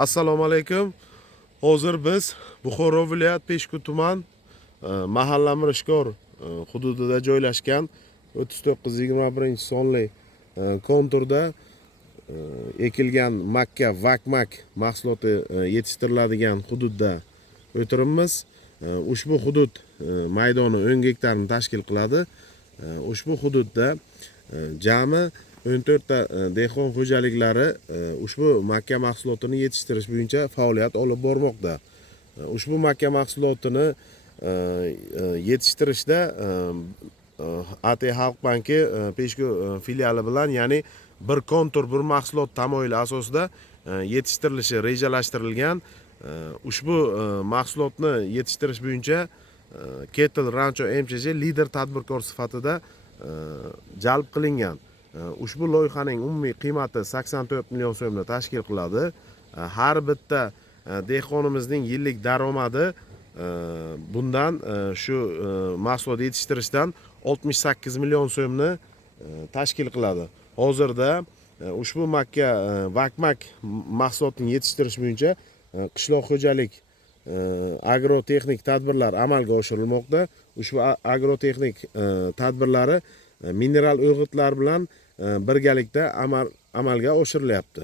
Assalomu alaykum. Hozir biz Buxoro viloyat Peshku tuman mahalla Mirishkor hududida joylashgan 3921 sonli konturda ekilgan makka vakmak mahsuloti yetishtiriladigan hududda o'tiribmiz. Ushbu hudud maydoni 10 gektarni tashkil qiladi. Ushbu hududda jami 14 ta dehqon xo'jaliklari ushbu makka mahsulotini yetishtirish bo'yicha faoliyat olib bormoqda. Ushbu makka mahsulotini yetishtirishda AT Xalq banki Peshku filiali bilan, ya'ni bir kontur bir mahsulot tamoyili asosida yetishtirilishi rejalashtirilgan. Ushbu mahsulotni yetishtirish bo'yicha Kettle Rancho MCJ lider tadbirkor sifatida jalb qilingan. Ushbu loyihaning umumiy qiymati 84 million so'mni tashkil qiladi. Har bitta dehqonimizning yillik daromadi bundan shu mahsulot yetishtirishdan 68 million so'mni tashkil qiladi. Hozirda ushbu makka vakmak mahsulotini yetishtirish bo'yicha qishloq xo'jalik agrotexnik tadbirlar amalga oshirilmoqda. Ushbu agrotexnik tadbirlari mineral o'g'itlar bilan birgalikda amalga oshirilyapti.